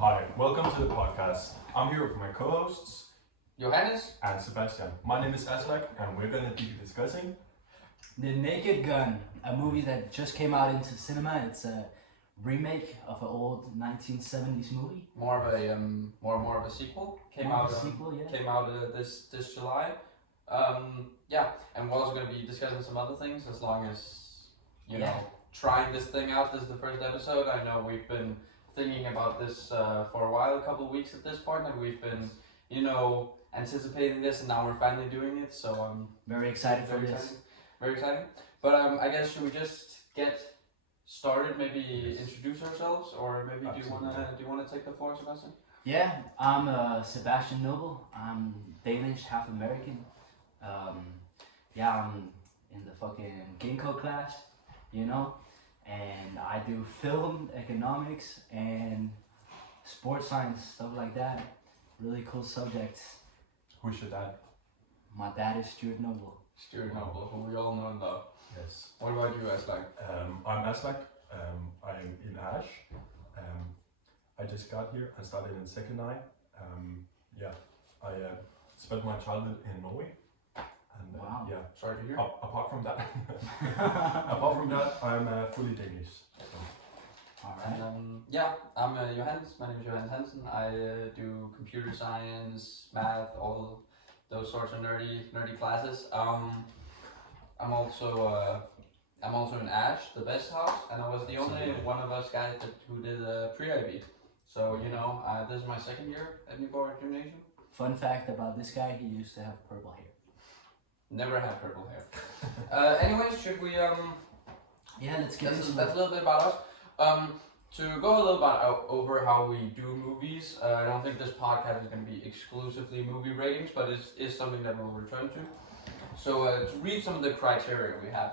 Hi, welcome to the podcast. I'm here with my co-hosts Johannes? and Sebastian. My name is Aslak and we're going to be discussing The Naked Gun, a movie that just came out into cinema. It's a remake of an old 1970s movie. More of a sequel. Came out this July. And we're also going to be discussing some other things as long as you know trying this thing out. This is the first episode. I know we've been thinking about this for a while, a couple of weeks at this point, and we've been anticipating this, and now we're finally doing it. So I'm very excited for this. Very exciting. But I guess should we just get started? Maybe introduce ourselves, or maybe do you wanna take the floor, Sebastian? Yeah, I'm Sebastian Noble. I'm Danish, half American. I'm in the fucking Ginkgo class, and I do film, economics, and sports science, stuff like that. Really cool subjects. who's your dad? My dad is Stuart Noble. Stuart Noble, who we all know and love. Yes. What about you, Aslak? I'm Aslak. I'm in Ash. I just got here and started in second line. I spent my childhood in Norway. And, Wow. Sorry to hear. Apart from that, I'm fully Danish. So. Alright. I'm Johannes. My name is Johannes Hansen. I do computer science, math, all those sorts of nerdy classes. I'm also in Ash, the best house, and I was the only one of us guys who did pre-IB. So this is my second year at Nyborg Gymnasium. Fun fact about this guy, he used to have purple hair. Never had purple hair. Anyways, should we Yeah, let's get into that's a little bit about us. To go a little bit over how we do movies, I don't think this podcast is going to be exclusively movie ratings, but it is something that we'll return to. So to read some of the criteria we have.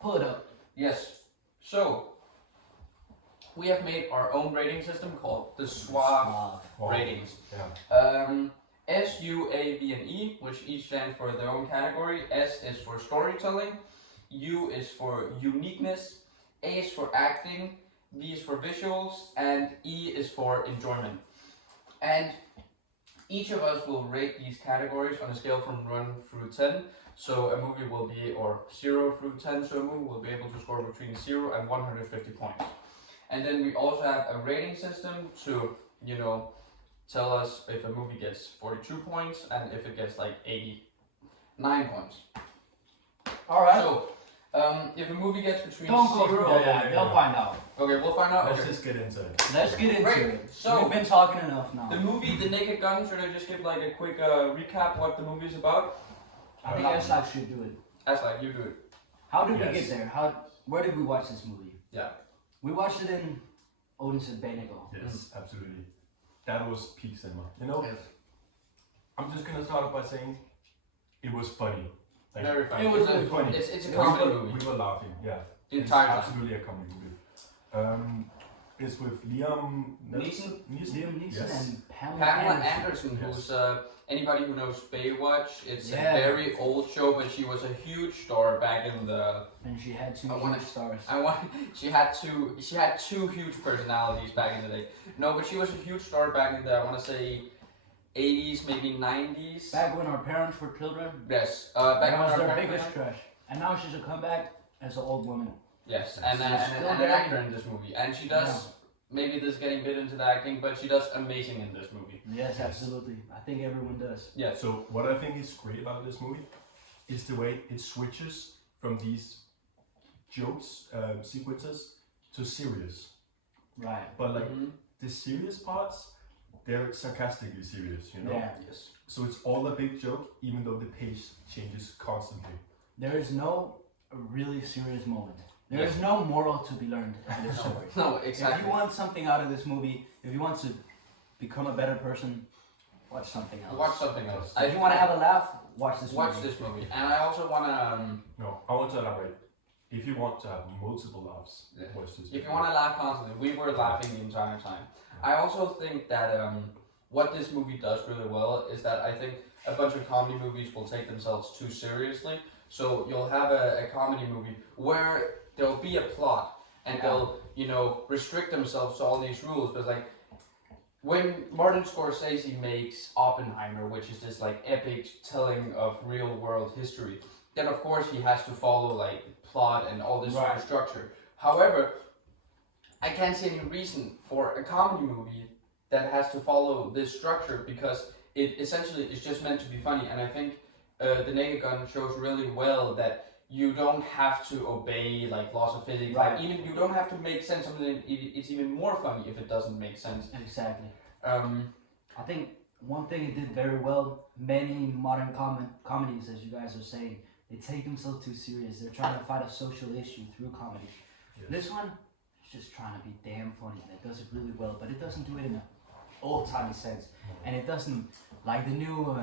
Pull it up. Yes. So we have made our own rating system called the SWAV ratings. Yeah. S, U, A, B, and E, which each stand for their own category. S is for storytelling, U is for uniqueness, A is for acting, B is for visuals, and E is for enjoyment. And each of us will rate these categories on a scale from 1 through 10. So a movie will be, or 0 through 10, so a movie will be able to score between 0 and 150 points. And then we also have a rating system to, tell us if a movie gets 42 points and if it gets like 89 points. Alright. So, if a movie gets between Don't go 0... through that, they'll find out. Okay, we'll find out. Let's Okay. just get into it. Let's get into Right, it. so- We've been talking enough now. The movie, The Naked Gun, should I just give like a quick recap what the movie's about? I think Aslak should do it. That's like, you do it. How did we Yes. get there? Where did we watch this movie? Yeah. We watched it in Odense Benigo. Yes, absolutely. That was peak cinema. Yes. I'm just gonna start off by saying it was funny. Like, Very funny. It was It's a- really funny. It's a we comedy were- movie. We were laughing, yeah. The It's entire time. absolutely a comedy movie. It's with Liam Neeson? Liam Neeson Yes. and Pamela Pamela Anderson. Anderson, Yes. who's anybody who knows Baywatch, it's Yeah. a very old show, but she was a huge star back in the. And she had two I wanna- huge stars. She had two huge personalities back in the day. No, but she was a huge star back in the, I want to say, 80s, maybe 90s. Back when our parents were children, Yes. that Back when was our their parents- biggest crush. And now she's a comeback as an old woman. Yes, and She's still an very- actor in this movie, and she does. Maybe this is getting a bit into the acting, but she does amazing in this movie. Yes, absolutely. I think everyone does. Yeah. So what I think is great about this movie is the way it switches from these jokes, sequences to serious. Right. But like Mhm. the serious parts, they're sarcastically serious, Yeah. Yes. So it's all a big joke, even though the pace changes constantly. There is no really serious moment. There is no moral to be learned in this story. No, If exactly. you want something out of this movie, if you want to become a better person, watch something else. Watch something else. If you want to have a laugh, watch this watch movie. this movie, and I also want to. No, I want to elaborate. If you want to have multiple laughs, Yeah. watch this. If you want to laugh constantly, we were laughing the entire time. I also think that what this movie does really well is that I think a bunch of comedy movies will take themselves too seriously. So you'll have a comedy movie where there'll be a plot and they'll, restrict themselves to all these rules. But like, when Martin Scorsese makes Oppenheimer, which is this like epic telling of real world history, then of course he has to follow like plot and all this sort of structure. However, I can't see any reason for a comedy movie that has to follow this structure because it essentially is just meant to be funny. And I think the Naked Gun shows really well that you don't have to obey like laws of physics. Right. Like even you don't have to make sense of it. It's even more funny if it doesn't make sense. Exactly. Um, I think one thing it did very well, many modern comedies, as you guys are saying, they take themselves too serious. They're trying to fight a social issue through comedy. Yes. This one is just trying to be damn funny, and it does it really well, but it doesn't do it in an old-timey sense. And it doesn't, like the new,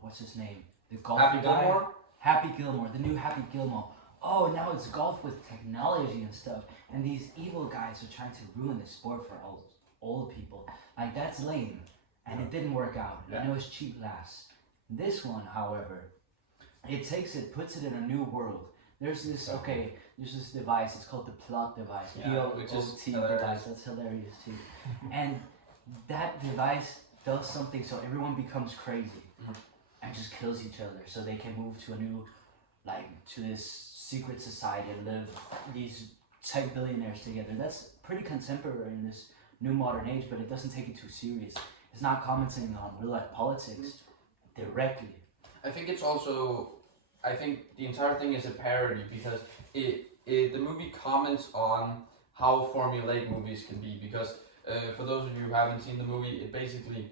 what's his name? The golf Happy guy? Gilmore? Happy Gilmore, the new Happy Gilmore. Oh, now it's golf with technology and stuff. And these evil guys are trying to ruin the sport for all old people. Like, that's lame. And it didn't work out. Yeah. And it was cheap laughs. This one, however, it takes it, puts it in a new world. There's this device, it's called the plot device. Yeah, which is PLOT hilarious. device, that's hilarious too. And that device does something so everyone becomes crazy and just kills each other so they can move to a new, like, to this secret society and live these tech billionaires together. That's pretty contemporary in this new modern age, but it doesn't take it too serious. It's not commenting on real life politics directly. I think it's also, I think the entire thing is a parody because the movie comments on how formulaic movies can be. Because for those of you who haven't seen the movie, it basically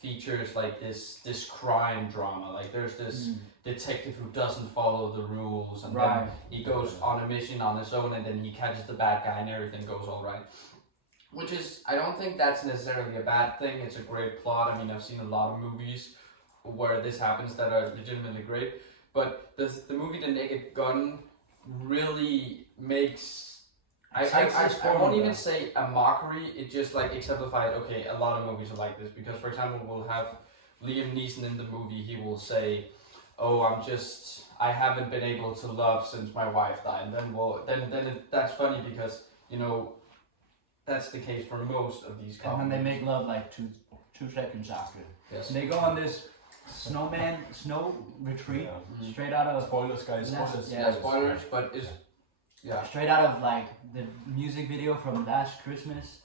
features like this crime drama. Like there's this detective who doesn't follow the rules, and then he goes on a mission on his own, and then he catches the bad guy, and everything goes all right. Which is, I don't think that's necessarily a bad thing. It's a great plot. I mean, I've seen a lot of movies where this happens that are legitimately great. But the movie The Naked Gun really makes, I won't even say a mockery, it just like exemplifies, okay, a lot of movies are like this. Because for example, we'll have Liam Neeson in the movie, he will say, oh, I haven't been able to love since my wife died. And then that's funny because, you know, that's the case for most of these comedies. And then they make love like two seconds after. Yes. And they go on this snow retreat straight out of Spoilers, guys. Spoilers. Yeah, spoilers, but it's straight out of like the music video from Last Christmas,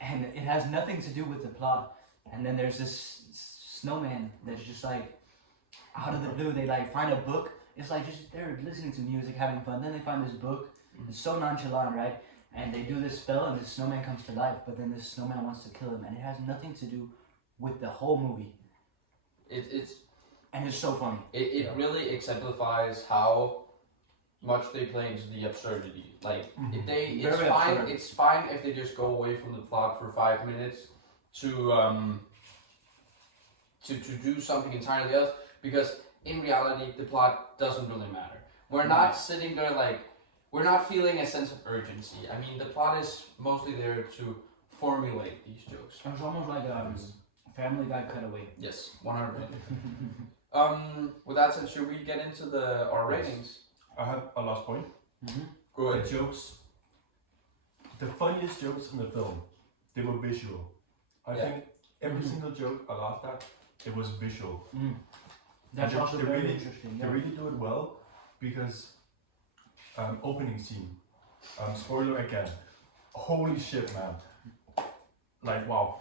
and it has nothing to do with the plot. And then there's this snowman that's just like out of the blue. They like find a book. It's like just they're listening to music, having fun. Then they find this book. It's so nonchalant, right? And they do this spell, and this snowman comes to life. But then this snowman wants to kill him, and it has nothing to do with the whole movie. And it's so funny. It really exemplifies how much they play into the absurdity. Like it's fine if they just go away from the plot for 5 minutes to do something entirely else, because in reality the plot doesn't really matter. We're not sitting there like, we're not feeling a sense of urgency. I mean, the plot is mostly there to formulate these jokes. It's almost like a Family Guy cutaway. Yes, 100%. With that said, should we get into our ratings? I have a last point. Go ahead. The jokes, the funniest jokes in the film, they were visual. I think every single joke I laughed at, it was visual. That's also they very really, interesting. They really do it well because opening scene, spoiler again, holy shit, man. Like, wow,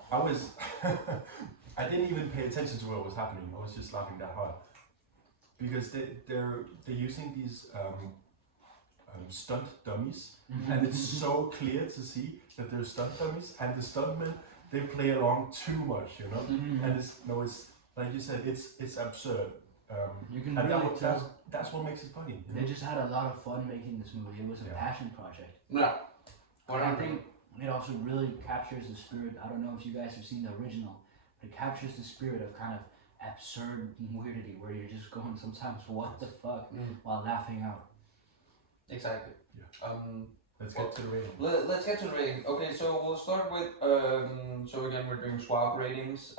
I didn't even pay attention to what was happening. I was just laughing that hard. Because they're using these stunt dummies, and it's so clear to see that they're stunt dummies, and the stuntmen, they play along too much, you know? And it's like you said, it's absurd. You can and really tell. That's what makes it funny. You know? They just had a lot of fun making this movie. It was a passion project. Yeah. And I think it also really captures the spirit. I don't know if you guys have seen the original, but it captures the spirit of kind of absurd weirdity where you're just going sometimes, what the fuck, while laughing out. Exactly. Yeah. Let's get to the rating. Let's get to the rating. Okay, so we'll start with, so again, we're doing swap ratings.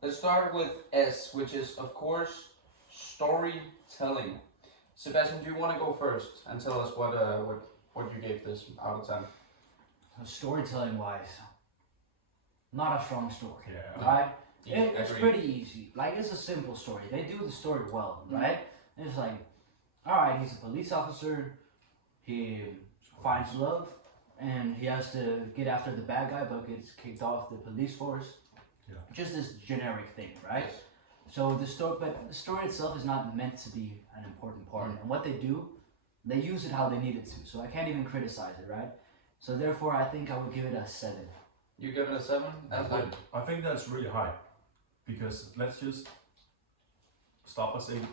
Let's start with S, which is, of course, storytelling. Sebastian, do you want to go first and tell us what you gave this out of 10? Storytelling wise, not a strong story, Yeah. right? Yeah, It's agree. pretty easy. Like, it's a simple story. They do the story well, right? It's like, all right, he's a police officer. He finds love, and he has to get after the bad guy, but gets kicked off the police force. Yeah. Just this generic thing, right? Yes. So the story itself is not meant to be an important part, and what they do, they use it how they need it to. So I can't even criticize it, right? So therefore, I think I would give it a 7. You give it a 7? That's good. I think that's really high, because let's just stop by saying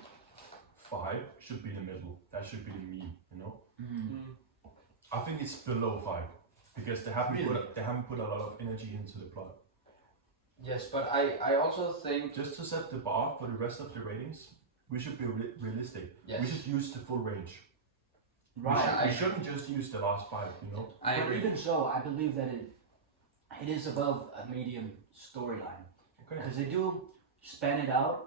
5 should be the middle. That should be the mean, you know. I think it's below 5 because they haven't put a lot of energy into the plot. Yes, but I also think Just to set the bar for the rest of the ratings, we should be realistic. yes. We should use the full range. Right. We shouldn't just use the last 5, you know. I But agree. even so, I believe that it is above a medium storyline Okay. because they do span it out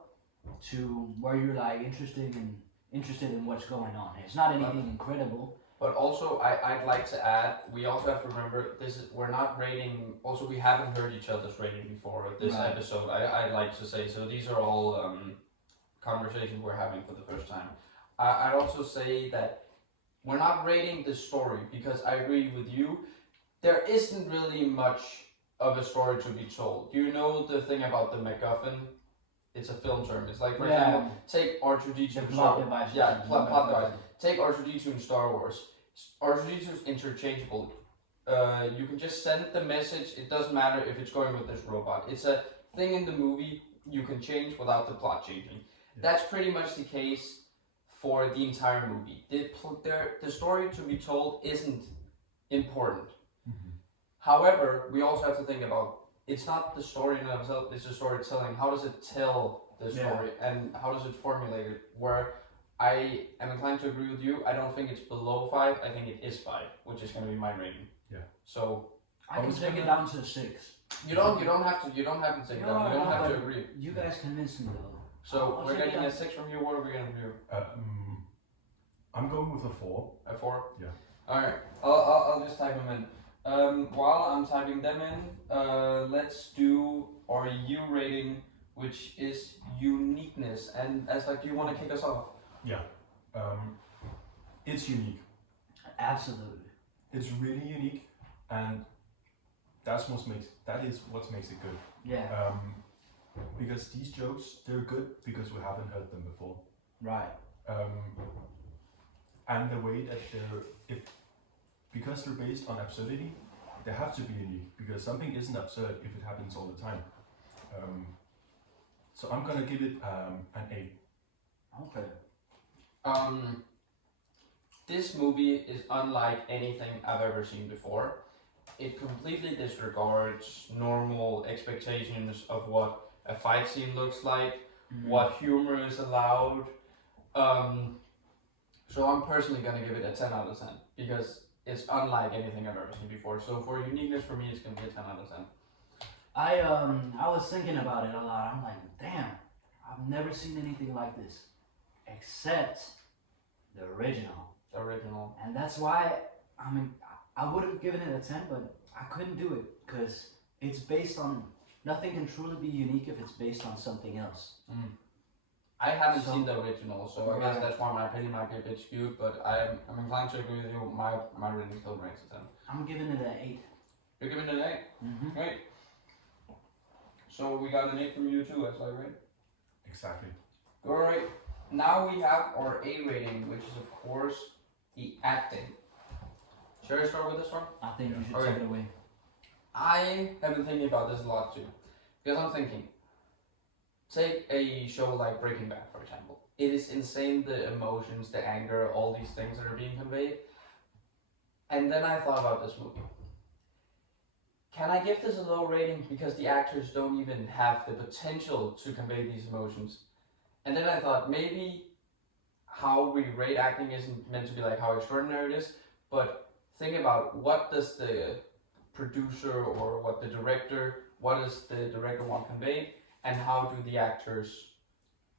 to where you're like interested in what's going on. It's not anything incredible. But also, I'd like to add, we also have to remember we're not rating. Also, we haven't heard each other's rating before this Right. episode. I'd like to say so. These are all conversations we're having for the first time. I'd also say that we're not rating the story because I agree with you. There isn't really much of a story to be told. You know the thing about the MacGuffin? It's a film term. It's like, for example, take R2D2 the in plot Star device. Yeah, plot device. Take R2D2 in Star Wars. R2D2 is interchangeable. You can just send the message. It doesn't matter if it's going with this robot. It's a thing in the movie you can change without the plot changing. Yeah. That's pretty much the case for the entire movie. The story to be told isn't important. However, we also have to think about it's not the story in itself, it's the storytelling. How does it tell the story and how does it formulate it? Where I am inclined to agree with you. I don't think it's below 5. I think it is 5, which is going to be my rating. Yeah. So I can take it down to a 6. you don't have to take it down. You don't have to agree. You guys convinced me though. So I'll we're take it getting down. a 6 from you. What are we going to do? I'm going with a 4. A 4? Yeah. All right. I'll just type them in. While I'm typing them in, let's do our U rating, which is uniqueness. And as like, do you want to kick us off? Yeah. It's unique. Absolutely. It's really unique, and that is what makes it good. Yeah. Because these jokes, they're good because we haven't heard them before. Right. And the way that because they're based on absurdity, they have to be unique because something isn't absurd if it happens all the time. So I'm gonna give it an 8. Okay. This movie is unlike anything I've ever seen before. It completely disregards normal expectations of what a fight scene looks like, what humor is allowed. So I'm personally gonna give it a 10 out of 10 because it's unlike anything I've ever seen before. So for uniqueness, for me, it's gonna be a 10 out of 10. I was thinking about it a lot. I'm like, damn, I've never seen anything like this, except the original. The original. And that's why I would have given it a 10, but I couldn't do it because it's based on nothing can truly be unique if it's based on something else. I haven't seen the original, so I guess Right. that's why my opinion might be a bit skewed. But I'm inclined to agree with you. My rating still ranks a 10. I'm giving it an 8. You're giving it an 8. Mm-hmm. Great. So we got an 8 from you too, as I right? Exactly. Alright, now we have our A rating, which is of course the acting. Should I start with this one? I think you should Okay. take it away. I have been thinking about this a lot too. Because I'm thinking, take a show like Breaking Bad, for example. It is insane, the emotions, the anger, all these things that are being conveyed. And then I thought about this movie. Can I give this a low rating because the actors don't even have the potential to convey these emotions? And then I thought maybe how we rate acting isn't meant to be like how extraordinary it is, but think about what does the producer or what does the director want conveyed, and how do the actors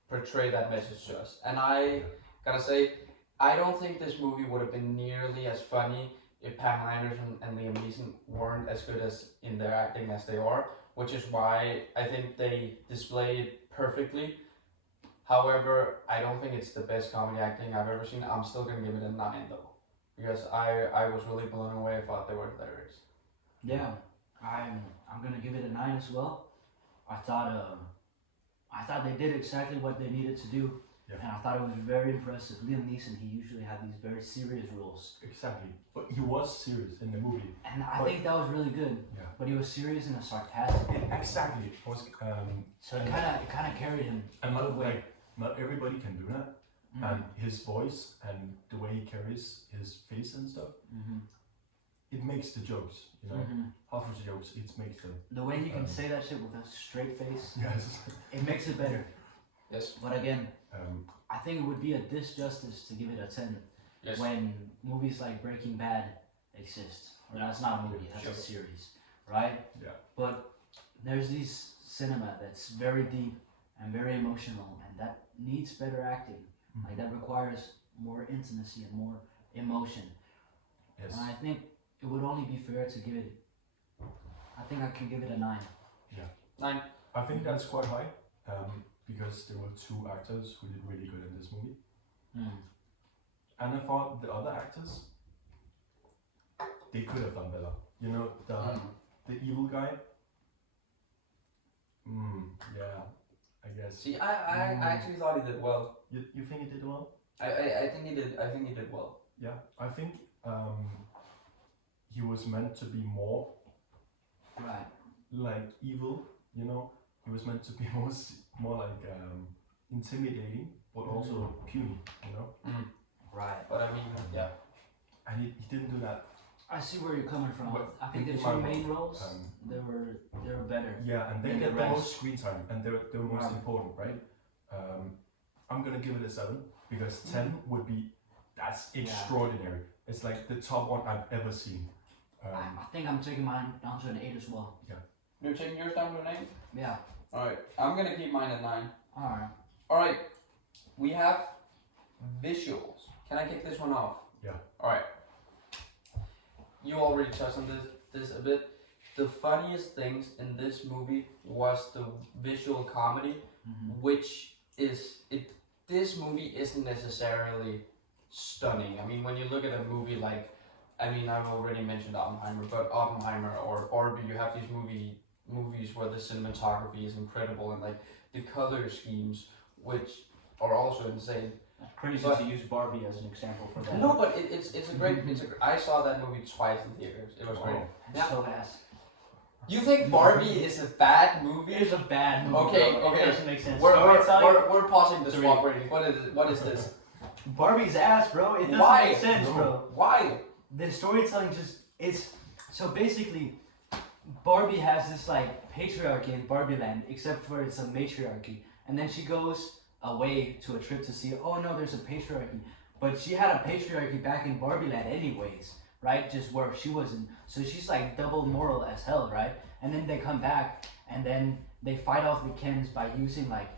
portray that message to us. And I gotta say, I don't think this movie would have been nearly as funny if Pamela Anderson and Liam Neeson weren't as good as in their acting as they are, which is why I think they display it perfectly. However, I don't think it's the best comedy acting I've ever seen. I'm still gonna give it a 9 though, because I was really blown away. I thought they were hilarious. Yeah, I'm gonna give it a 9 as well. I thought they did exactly what they needed to do, and I thought it was very impressive. Liam Neeson, he usually had these very serious roles. Exactly, but he was serious in the movie. And I think that was really good. Yeah. But he was serious in a sarcastic way. Exactly. It was, So it kind of carried him. and a not good way. like not everybody can do that. And his voice and the way he carries his face and stuff, it makes the jokes. You know, half of the jokes it makes them. The way he can say that shit with a straight face, Yes. it makes it better. Yes. But again, Um, I think it would be a disjustice to give it a 10 Yes. when movies like Breaking Bad exist. Or that's not a movie, that's a series, right? Yeah. But there's these cinema that's very deep and very emotional, and that needs better acting. Like that requires more intimacy and more emotion. yes. And I think it would only be fair to give it. I think I can give it a 9. 9. I think that's quite high. Because there were 2 actors who did really good in this movie. And I thought the other actors, they could have done better. You know, the evil guy. Yeah, I guess. See, I actually thought he did well. You think he did well? I think he did. I think he did well. Yeah, I think he was meant to be more Right. like evil. You know, he was meant to be more like intimidating, but also puny. You know. Right. But I mean, yeah. And he didn't do that. I see where you're coming from. But I think the in 2 my main roles, um, they were better. Yeah, and they Than get the the rest. most screen time, and they're most Right. important, right? I'm gonna give it a 7 because 10 would be that's extraordinary. It's like the top one I've ever seen. I think I'm taking mine down to an 8 as well. You're taking yours down to an 8? Yeah. Alright, I'm gonna keep mine at 9. Alright. Alright, we have visuals. Can I kick this one off? Yeah. Alright. You already touched on this a bit. The funniest things in this movie was the visual comedy, which is it. This movie isn't necessarily stunning. I mean, when you look at a movie like, I mean, I've already mentioned Oppenheimer, but Oppenheimer or Barbie, you have these movies where the cinematography is incredible and like the color schemes, which are also insane. Crazy But- to use Barbie as an example for that. No, but it's a great. I saw that movie twice in theaters. It was great. It's so ass. You think Barbie is a bad movie? It's a bad movie. Okay, bro. okay. It doesn't make sense. We're pausing the 3. swap rating. What is this? Barbie's ass, bro. It doesn't Why? make sense, bro. Why? The storytelling it's so basically Barbie has this like patriarchy in Barbie Land, except for it's a matriarchy, and then she goes away to a trip to see, oh no, there's a patriarchy, but she had a patriarchy back in Barbie Land anyways, right? Just where she wasn't, so she's like double moral as hell, right? And then they come back and then they fight off the Kens by using like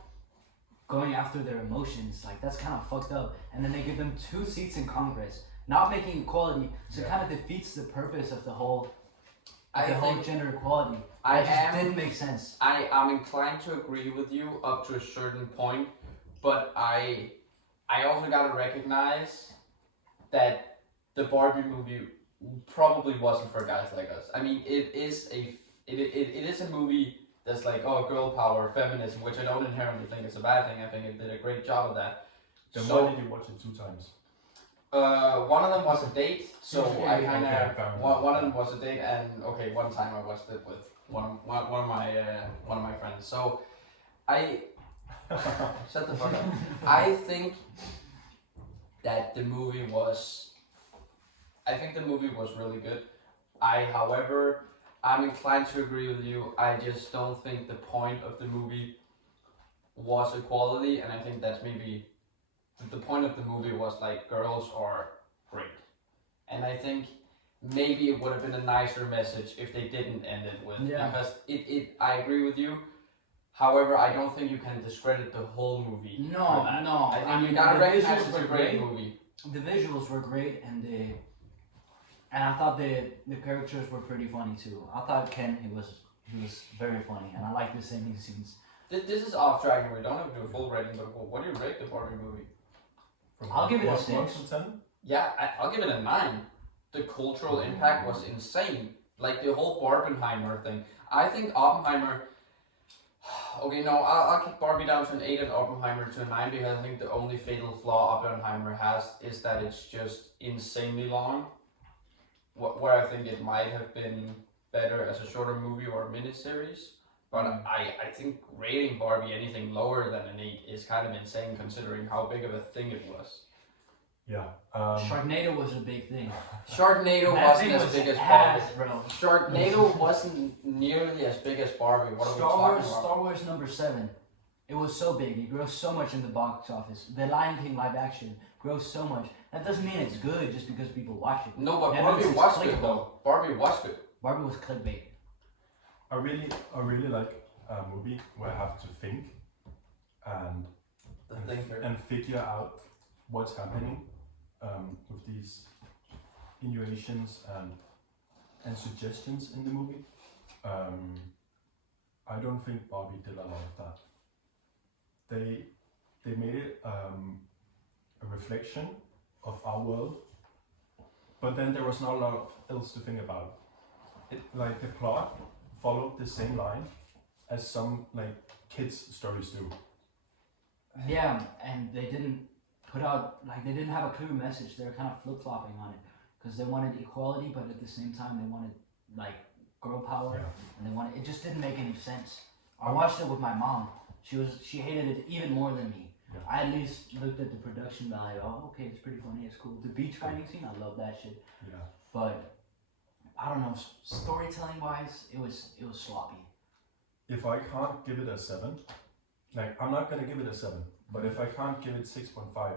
going after their emotions, like that's kind of fucked up. And then they give them 2 seats in Congress, not making equality, so it kind of defeats the purpose of the whole gender equality. It just didn't make sense. I'm inclined to agree with you up to a certain point, but I also gotta recognize that the Barbie movie probably wasn't for guys like us. I mean, it is a movie that's like, oh, girl power, feminism, which I don't inherently think is a bad thing. I think it did a great job of that. Then So- why did you watch it 2 times? One of them was a date, so I kind Okay, of fair enough. one of them was a date, and okay, one time I watched it with one of my friends. So I shut the fuck up. I think that the movie was really good. However, I'm inclined to agree with you. I just don't think the point of the movie was equality, and I think that's maybe the point of the movie was like girls are great, and I think maybe it would have been a nicer message if they didn't end it with because it. I agree with you. However, I don't think you can discredit the whole movie. No, for that. no. I think I mean, you gotta the recognize visuals it's a were great great. movie. The visuals were great, and And I thought the characters were pretty funny too. I thought Ken he was very funny, and I like the singing scenes. This is off track, and we don't have to do a full rating. But what do you rate the Barbie movie? I'll give it a 6. 1 to 10. Yeah, I'll give it a 9. The cultural impact was insane. Like the whole Barbenheimer thing. I think Oppenheimer. Okay, no, I'll kick Barbie down to an 8 and Oppenheimer to a 9 because I think the only fatal flaw Oppenheimer has is that it's just insanely long. Where I think it might have been better as a shorter movie or a miniseries. But I think rating Barbie anything lower than an 8 is kind of insane considering how big of a thing it was. Yeah. Sharknado was a big thing. Sharknado That wasn't thing as was big as ass, Barbie. bro. Sharknado wasn't nearly as big as Barbie. What are we talking about? Star Wars number 7. It was so big. It grossed so much in the box office. The Lion King live action grossed so much. That doesn't mean it's good just because people watch it. No, but That Barbie means it's was good clickable. though. Barbie was good. Barbie was clickbait. I really like a movie where I have to think and figure out what's happening with these innuations and suggestions in the movie. I don't think Barbie did a lot of that. They made it a reflection of our world, but then there was not a lot else to think about. Like the plot followed the same line as some like kids stories do. Yeah, and they didn't put out, like, they didn't have a clear message. They were kind of flip-flopping on it because they wanted equality, but at the same time they wanted like girl power, and they wanted, it just didn't make any sense. I watched it with my mom. She hated it even more than me. Yeah. I at least looked at the production value. Oh, okay, it's pretty funny. It's cool. The beach fighting scene, I love that shit. Yeah. But I don't know, storytelling wise, it was sloppy. If I can't give it a 7, like I'm not gonna give it a 7, but if I can't give it 6.5,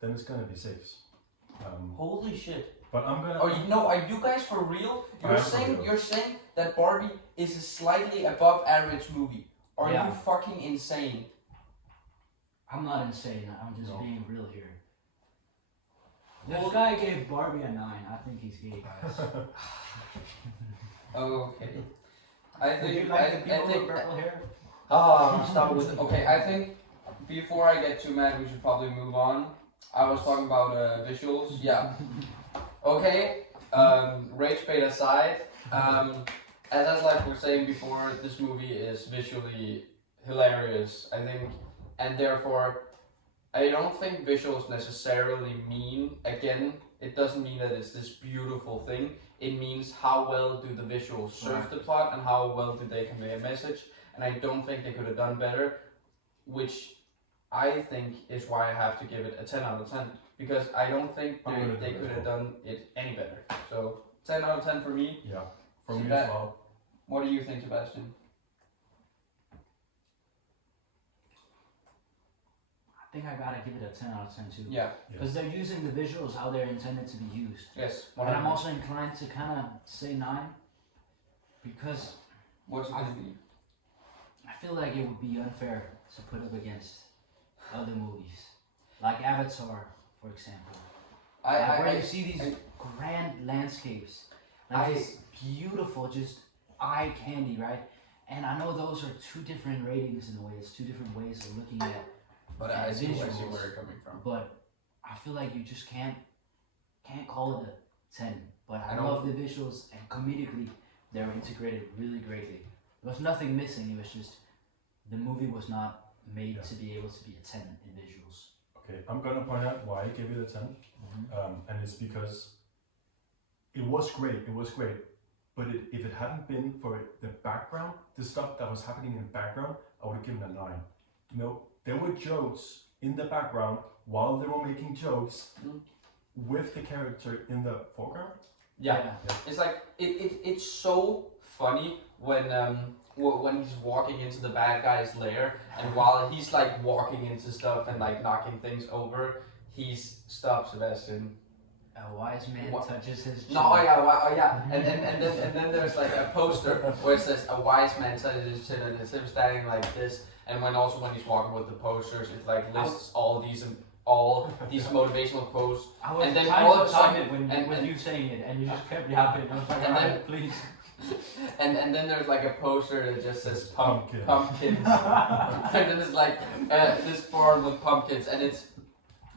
then it's gonna be 6. Holy shit. But I'm gonna. Are you guys for real? I am for real. You're saying that Barbie is a slightly above average movie. Are Yeah. you fucking insane? I'm not insane. I'm just No. being real here. This guy gave Barbie a 9. I think he's gay, guys. Okay. I Would you think like the people think with purple hair? stop with it. Okay, I think before I get too mad we should probably move on. I was talking about visuals. Yeah. Okay. Rage bait aside. As like we were saying before, this movie is visually hilarious, I think, and therefore I don't think visuals necessarily mean, again, it doesn't mean that it's this beautiful thing. It means how well do the visuals serve the plot and how well do they convey a message. And I don't think they could have done better, which I think is why I have to give it a 10 out of 10. Because I don't think they could have done it any better. So 10 out of 10 for me. Yeah, for So me that- as well. What do you think, Sebastian? I think I gotta give it a 10 out of 10 too. Yeah. Because they're using the visuals how they're intended to be used. Yes. But I'm also inclined to kind of say 9 because What's it gonna be? I feel like it would be unfair to put up against other movies. Like Avatar, for example. Where you see these grand landscapes. Like this beautiful, just eye candy, right? And I know those are 2 different ratings in a way. It's 2 different ways of looking at But I see where visuals. you're coming from. But I feel like you just can't call it a 10. But I I don't- love the visuals, and comedically they're integrated really greatly. There was nothing missing. It was just the movie was not made to be able to be a 10 in visuals. Okay, I'm gonna point out why I gave it a 10, and it's because it was great. But if it hadn't been for the background, the stuff that was happening in the background, I would have given it a 9. You know, there were jokes in the background while they were making jokes with the character in the foreground. Yeah. It's like it's so funny when he's walking into the bad guy's lair, and while he's like walking into stuff and like knocking things over, he's stops Sebastian. A wise man touches his chin. No, yeah, and then there's like a poster where it says a wise man touches his chin, and it's him standing like this. And when he's walking with the posters, it like lists all these all these motivational quotes. I was And then trying all to of a time sudden- it when and- you saying it, and you just kept yapping. I was like, And alright, please. And then there's like a poster that just says Pumpkin. pumpkins. And then it's like this board with pumpkins, and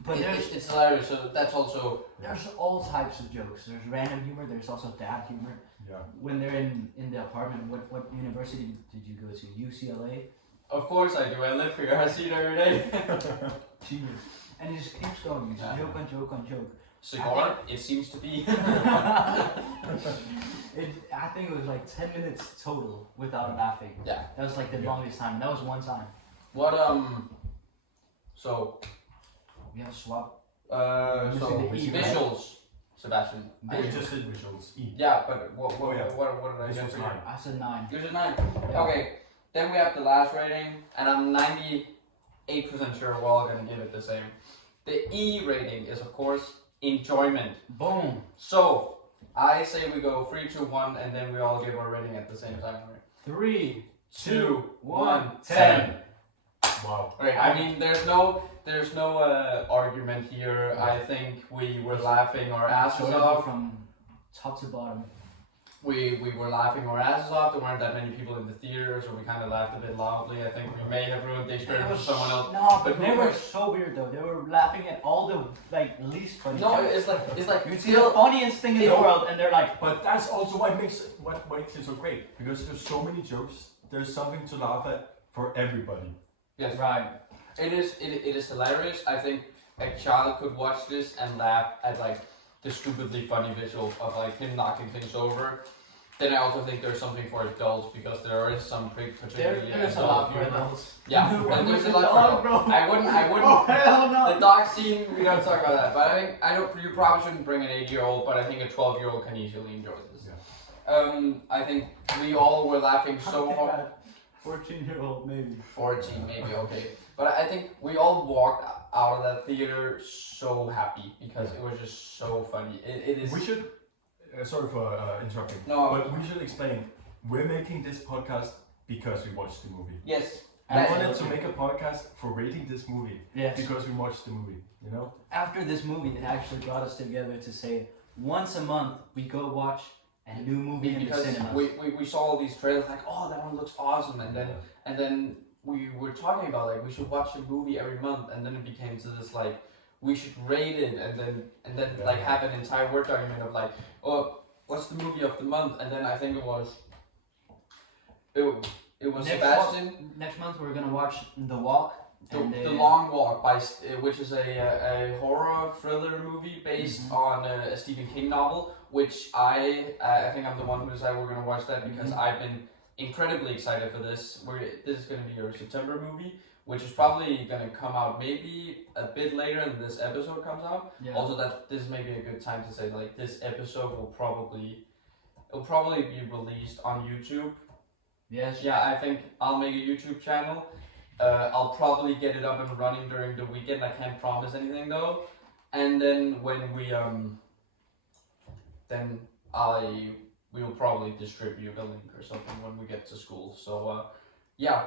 But it's hilarious. So that's also there's all types of jokes. There's random humor. There's also dad humor. Yeah. When they're in the apartment, what university did you go to? UCLA. of course I do. I live here. I see it every day. Genius. And it just keeps going. It's Yeah. joke on joke on joke. Cigar? It seems to be. I think it was like 10 minutes total without laughing. Yeah. That was like the Yeah. longest time. That was one time. What So We have to swap. so Missing the E, right? visuals, Sebastian. I just did visuals. E. Yeah, but what Oh, yeah. what did I This get was for you? 9. I said 9. Yours is 9. Yeah. Okay, then we have the last rating, and I'm 98% sure we're all gonna give it the same. The E rating is of course enjoyment. Boom. So I say we go 3, 2, 1, and then we all give our rating at the same time. Right? 3, 2, 1, 10. Wow. Right. I mean, there's no argument here. I think we were laughing our asses Enjoyable off. from top to bottom. We were laughing our asses off. There weren't that many people in the theater, so we kind of laughed a bit loudly. I think we may have ruined the experience for someone else. No, But but they who were was- so weird though. They were laughing at all the like least funny. No, jokes. it's like You see the funniest thing in the world, and they're like, But that's also what makes it so great, because there's so many jokes. There's something to laugh at for everybody. yes. right. It is hilarious. I think a child could watch this and laugh at like the stupidly funny visual of like him knocking things over. Then I also think there's something for adults because there is some particularly There's a adult lot for humor. adults. Yeah, Dude, but when there's we a lot did for dog, adults. bro. I wouldn't. Oh hell no. The dog scene, we don't talk about that. But I think you probably shouldn't bring an 8-year-old, but I think a 12-year-old can easily enjoy this. I think we all were laughing so hard. 14-year-old maybe. 14 maybe, okay. But I think we all walked out of that theater so happy because it was just so funny. It is. We should. Sorry for interrupting. No. But we should explain. We're making this podcast because we watched the movie. Yes. I That- wanted to make a podcast for rating this movie Yes. because we watched the movie. You know. After this movie, it actually brought us together to say once a month we go watch a new movie in the Because cinema. we saw all these trailers like, oh, that one looks awesome, and then we were talking about like we should watch a movie every month, and then it became to this like we should rate it, and then like have an entire word document of like, oh, what's the movie of the month, and then I think it was Sebastian. Next month we're gonna watch The Walk. The Long Walk which is a horror thriller movie based on a Stephen King novel, which I think I'm the one who decided we're gonna watch that because I've been incredibly excited for this. This is gonna be your September movie, which is probably gonna come out maybe a bit later than this episode comes out. Yeah. Also, that this is maybe a good time to say like this episode will probably be released on YouTube. Yes. Yeah, I think I'll make a YouTube channel. I'll probably get it up and running during the weekend. I can't promise anything though. And then when we will probably distribute a link or something when we get to school. So yeah.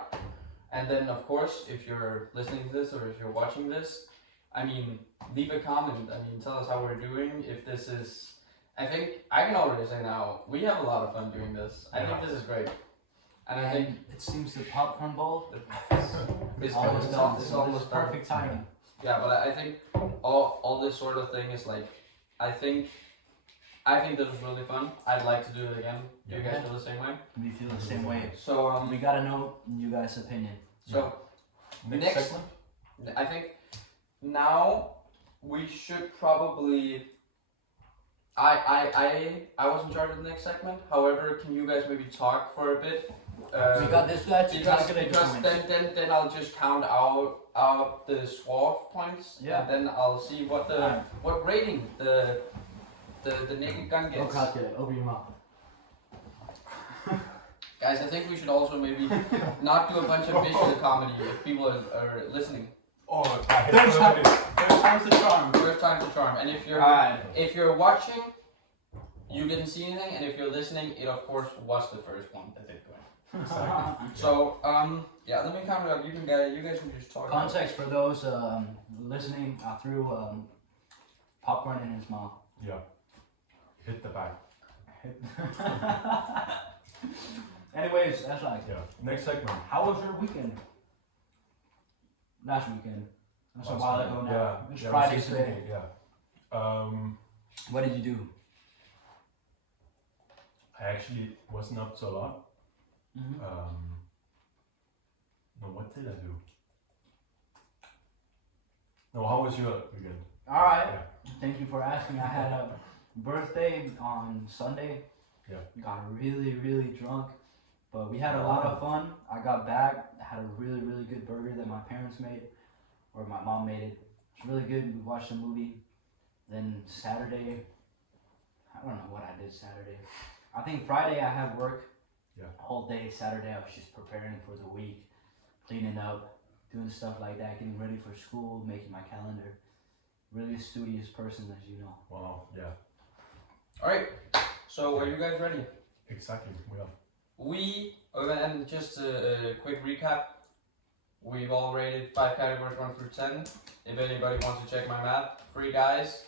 And then of course, if you're listening to this or if you're watching this, I mean, leave a comment. I mean, tell us how we're doing. If this is, I think I can already say now we have a lot of fun doing this. I think this is great. And I think it seems the popcorn bowl it's almost done. it's So almost it's perfect done. timing. Yeah, but I think all this sort of thing is like, I think this was really fun. I'd like to do it again. Do you guys feel the same way? We feel the same way. So We gotta know you guys' opinion. so Next Next- segment. I think now we should probably. I was in charge of the next segment. However, can you guys maybe talk for a bit? We got this guy to Because calculate the points. then I'll just count out the SWOT points. Yeah. And then I'll see what the Alright. what rating the naked gun Go gets. calculate. Open your mouth. Guys, I think we should also maybe not do a bunch of visual comedy if people are listening. Oh, I hate There's comedy. There's times the charm. First time to charm. And Alright. if you're watching, you didn't see anything, and if you're listening, it of course was the first one that did go in. Exactly. So yeah, let me count it up. You guys can just talk. Context for those listening, I threw popcorn in his mouth. Yeah. Hit the back. Anyways, that's like, Yeah. Next segment. how was your weekend? Last weekend. That's a Last while weekend. ago now. Yeah. It's yeah, Friday was today. yesterday, Yeah. What did you do? I actually wasn't up to a lot. Mm-hmm. No, what did I do? No, how was your weekend? All right. Yeah. Thank you for asking. I had a birthday on Sunday. Yeah. Got really, really drunk, but we had a lot of fun. I got back, had a really, really good burger that my parents made, or my mom made it. It's really good. We watched a movie. Then Saturday, I don't know what I did Saturday. I think Friday I had work. Yeah. All day. Saturday I was just preparing for the week, cleaning up, doing stuff like that, getting ready for school, making my calendar. Really a studious person, as you know. Wow. Yeah. All right. So are you guys ready? Exactly. And just a quick recap. We've all rated 5 categories 1 through 10. If anybody wants to check my math, 3 guys,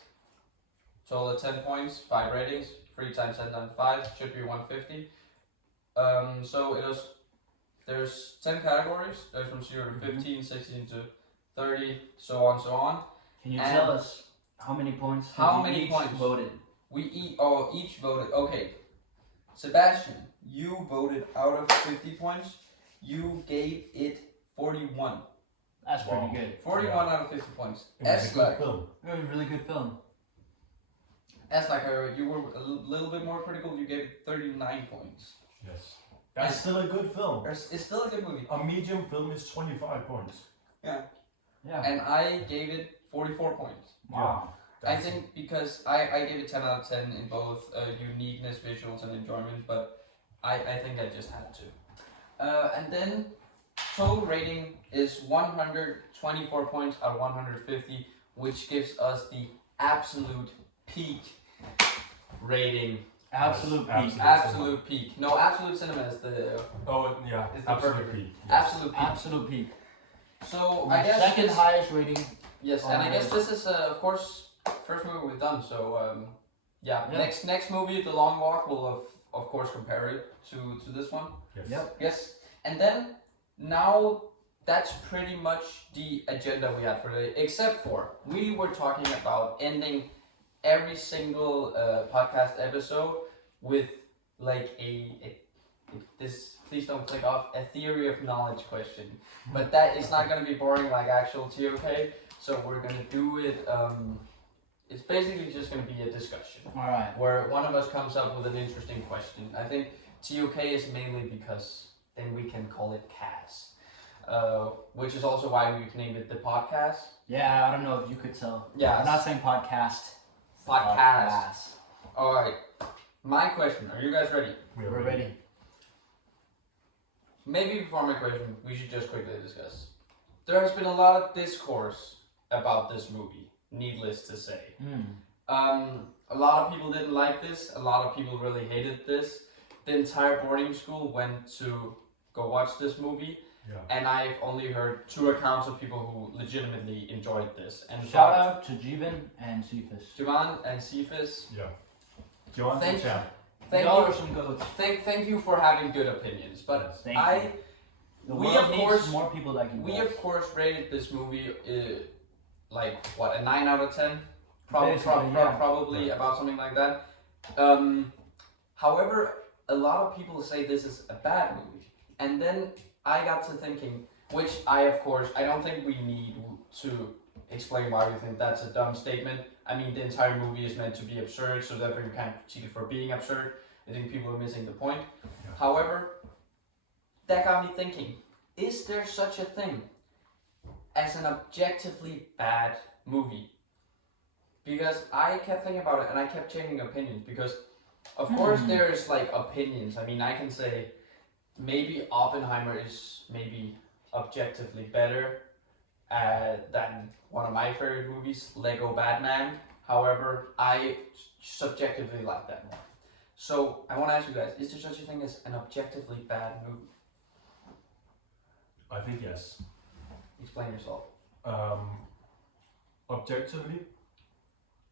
total of 10 points, 5 ratings. 3 times 10 times 5 should be 150. So there's 10 categories. There's from 0 to 15, 16 to 30, so on. Can you And tell us how many points? How you many each points? voted? We each voted. Okay, Sebastian, you voted out of 50 points. You gave it 41. That's Wow. pretty good. 41 out of 50 points. It was a good Eslak, film. It was a really good film. you were a little bit more critical. You gave it 39 points. Yes. That's still a good film. It's still a good movie. A medium film is 25 points. Yeah. And I gave it 44 points. Wow. I think because I gave it 10 out of 10 in both uniqueness, visuals, and enjoyment, but I think I just had to. And then total rating is 124 points out of 150, which gives us the absolute peak rating. Absolute peak. Absolute peak. No, absolute cinema is the Oh, yeah. It's the Absolute perfect- peak. Yes. absolute peak. Absolute peak. So I guess second this- highest rating. Yes, and I guess this is of course first movie we've done. So yeah. Next movie, The Long Walk, will of course compare it to this one. Yes. Yep. Yes, and then now that's pretty much the agenda we had for today, except for we were talking about ending every single podcast episode with like this, please don't click off, a theory of knowledge question. But that is not going to be boring like actual TOK, so we're going to do it, it's basically just going to be a discussion Alright. where one of us comes up with an interesting question. I think TOK is mainly because then we can call it CAS, which is also why we've named it the PodCAS. Yeah, I don't know if you could tell. Yeah. I'm not saying podcast. PodCAS. Alright, my question, are you guys ready? We're ready. Maybe before my question, we should just quickly discuss. There has been a lot of discourse about this movie, needless to say. A lot of people didn't like this, a lot of people really hated this. The entire boarding school went to go watch this movie, and I've only heard 2 accounts of people who legitimately enjoyed this. And Shout out to Jivan and Cephas. Jovan and Cephas, Yeah. Joan's Thank- the champ. thank Y'all you, are some goats. thank you for having good opinions. But Thank you. The we world of needs course- more people like you. we guys. of course rated this movie like what, a 9 out of 10? Basically, yeah. Probably about something like that. However, a lot of people say this is a bad movie, and then I got to thinking, which I don't think we need to explain why we think that's a dumb statement. I mean, the entire movie is meant to be absurd, so therefore you can't critique it for being absurd. I think people are missing the point. Yeah. However, that got me thinking, is there such a thing as an objectively bad movie? Because I kept thinking about it and I kept changing opinions, because of course there's like opinions. I mean, I can say maybe Oppenheimer is maybe objectively better than one of my favorite movies, Lego Batman. However, I subjectively like that more. So I want to ask you guys, is there such a thing as an objectively bad movie? I think yes. Explain yourself. Objectively,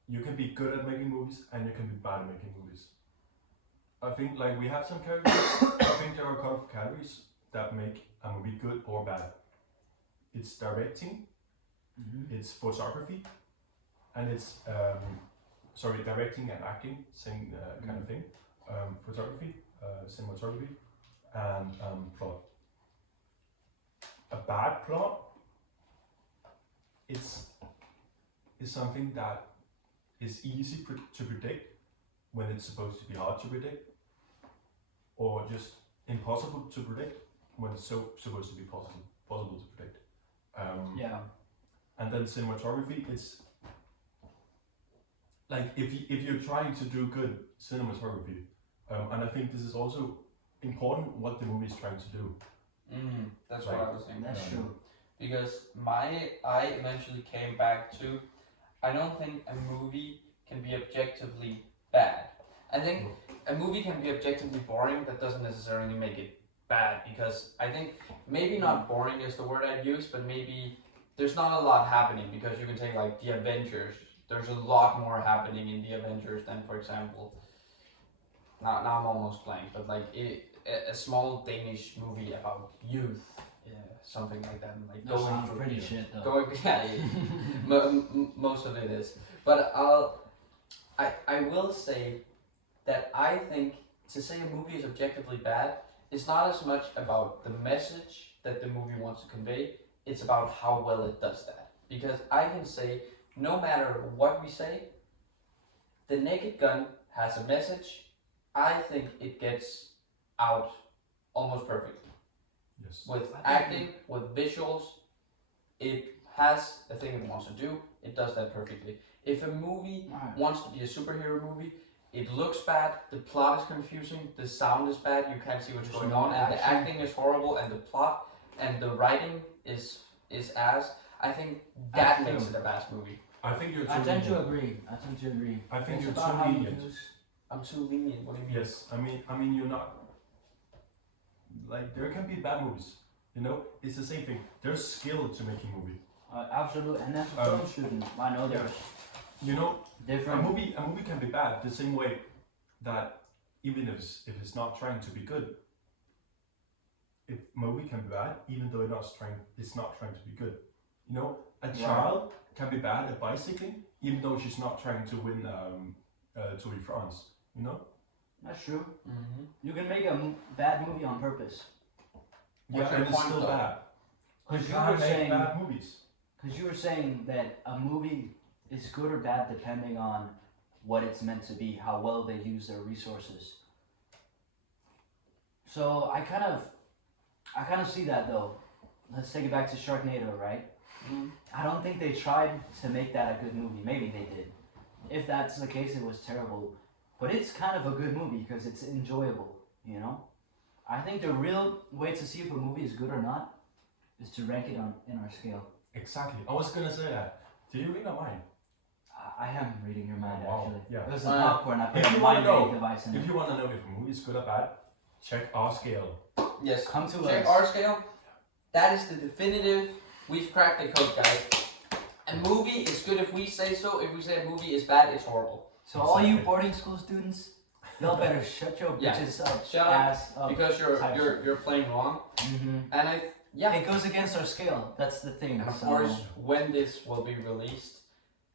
you can be good at making movies and you can be bad at making movies. I think like we have some categories. I think there are a couple of categories that make a movie good or bad. It's directing, it's photography, and it's directing and acting, same kind of thing. Photography, cinematography, and plot. A bad plot is something that is easy to predict when it's supposed to be hard to predict, or just impossible to predict when it's supposed to be possible to predict. Yeah. And then cinematography, it's like if you're trying to do good cinematography, and I think this is also important what the movie is trying to do. That's Like, what I was saying. That's true. Because I eventually came back to, I don't think a movie can be objectively bad. I think a movie can be objectively boring. That doesn't necessarily make it bad, because I think maybe not boring is the word I'd use, but maybe there's not a lot happening, because you can take like the Avengers. There's a lot more happening in the Avengers than, for example, now I'm almost blank, but like a small Danish movie about youth, something like that, and like That sounds pretty shit though. Most of it is, but I will say that I think to say a movie is objectively bad, it's not as much about the message that the movie wants to convey, it's about how well it does that. Because I can say, no matter what we say, The Naked Gun has a message. I think it gets out almost perfectly. Yes. With acting, with visuals, it has a thing it wants to do, it does that perfectly. If a movie wants to be a superhero movie, it looks bad, the plot is confusing, the sound is bad, you can't see what's going on, and the acting is horrible, and the plot and the writing is ass, I think that makes it a bad movie. I think you're too I tend to lenient. agree. I think It's you're about too how you lenient. use- I'm too lenient, what do you mean? Yes, I mean you're not. Like there can be bad movies, you know. It's the same thing. There's skill to making movie. Absolutely, and that's a film student. I know there's You know, different. a movie can be bad the same way that even if it's not trying to be good. If movie can be bad, even though it's not trying to be good. You know, a child can be bad at bicycling, even though she's not trying to win Tour de France. You know. That's true. Mm-hmm. You can make a bad movie on purpose. What's Yeah, your and it's point, still though? bad. Because You you were can't make saying, bad movies. because you were saying that a movie is good or bad depending on what it's meant to be, how well they use their resources. So I kind of see that though. Let's take it back to Sharknado, right? Mm-hmm. I don't think they tried to make that a good movie. Maybe they did. If that's the case, it was terrible. But it's kind of a good movie because it's enjoyable, you know? I think the real way to see if a movie is good or not is to rank it in our scale. Exactly. I was gonna say that. Did you read my mind? I am reading your mind, Oh, wow. actually. Yeah. It was a popcorn. I put If a you wanna mind know- reading device in If it. you want to know if a movie is good or bad, check our scale. Yes, Come to check us. our scale. That is the definitive. We've cracked the code, guys. A movie is good if we say so. If we say a movie is bad, it's horrible. So all you Exactly. boarding school students, y'all better shut your Yeah. bitches up, Shut up, ass up. Because type you're playing wrong. Mm-hmm. And It goes against our scale. That's the thing. And of so- course, when this will be released,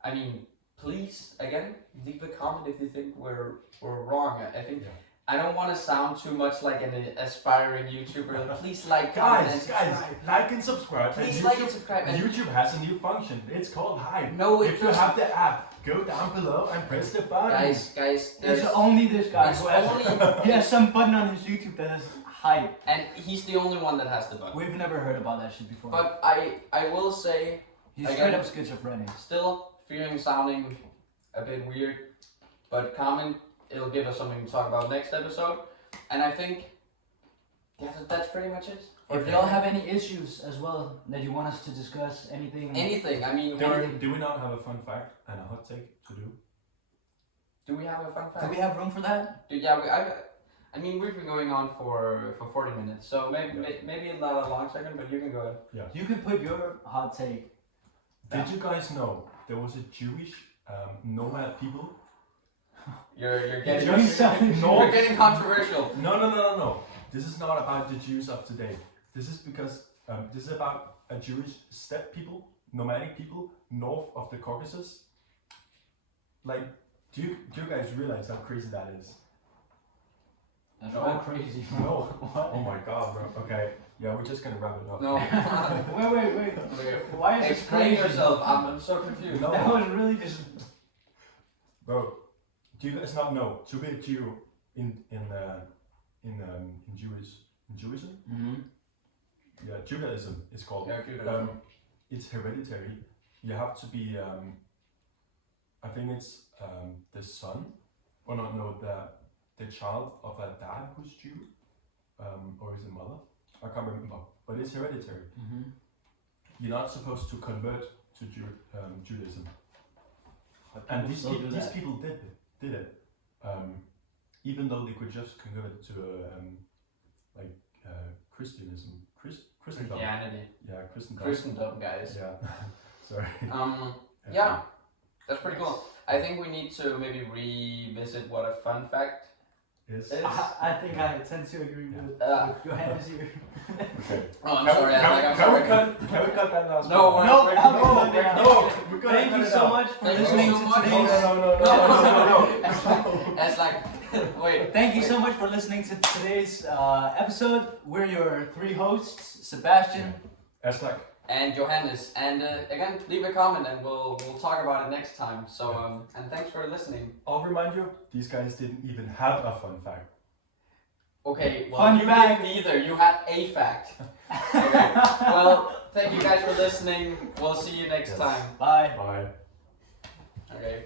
I mean, please again leave a comment if you think we're wrong. I think Yeah. I don't want to sound too much like an aspiring YouTuber. Please like, comment, and Guys, subscribe. like and subscribe. Please And like and YouTube- subscribe. And YouTube has a new function. It's called Hype. no, it If you doesn't. have the app, go down below and press the button. Guys, It's there's only this guy it's who has only- he has some button on his YouTube that has hype. and he's the only one that has the button. We've never heard about that shit before. But I will say, He's again- straight up schizophrenic. still fearing sounding a bit weird, but comment, it'll give us something to talk about next episode. And I think that's pretty much it. If y'all have any issues as well that you want us to discuss, anything, I mean, Do we not have a fun fact and a hot take to do? do we have a fun do fact? we have room for that? Yeah, I mean, we've been going on for 40 minutes, so maybe not a long second, but you can go ahead. Yeah. You can put your hot take. Did you guys know there was a Jewish nomad people? You're You're getting doing something. you're getting controversial. No. This is not about the Jews of today. This is because this is about a Jewish steppe people, nomadic people north of the Caucasus. Like, do you guys realize how crazy that is? That's No. not crazy. No. What? Oh my God, bro. Okay, yeah, we're just gonna wrap it up. No. Wait. Why is this Explain crazy? yourself. I'm so confused. No. That was really just. Bro, do you guys not know to be a Jew in Judaism? Mm-hmm. Yeah, Judaism is called. Yeah, Judaism. It's hereditary. You have to be. I think it's the son, or no, the child of a dad who's Jew, or is it mother? I can't remember, but it's hereditary. Mm-hmm. You're not supposed to convert to Judaism. And these people did it, even though they could just convert it to Christianism, Christendom. Christianity. Yeah, Christendom. Christendom, guys. Yeah, sorry. Yeah, that's pretty cool. I think we need to maybe revisit what a fun fact Is is. I think I tend to agree with Johannes here. okay. Oh, I'm sorry. I'm Can we sorry. cut that last No, part? No, we're we're gonna Thank cut you it so out. much for Thank you listening so to much. today's. No. That's like, wait. Thank you so much for listening to today's episode. We're your three hosts, Sebastian. That's like And Johannes. And again, leave a comment and we'll talk about it next time. So and thanks for listening. I'll remind you, these guys didn't even have a fun fact. Okay, well Fun you fact. didn't either. You had a fact. Okay. Well, thank you guys for listening. We'll see you next Yes. time. Bye. Bye. Okay.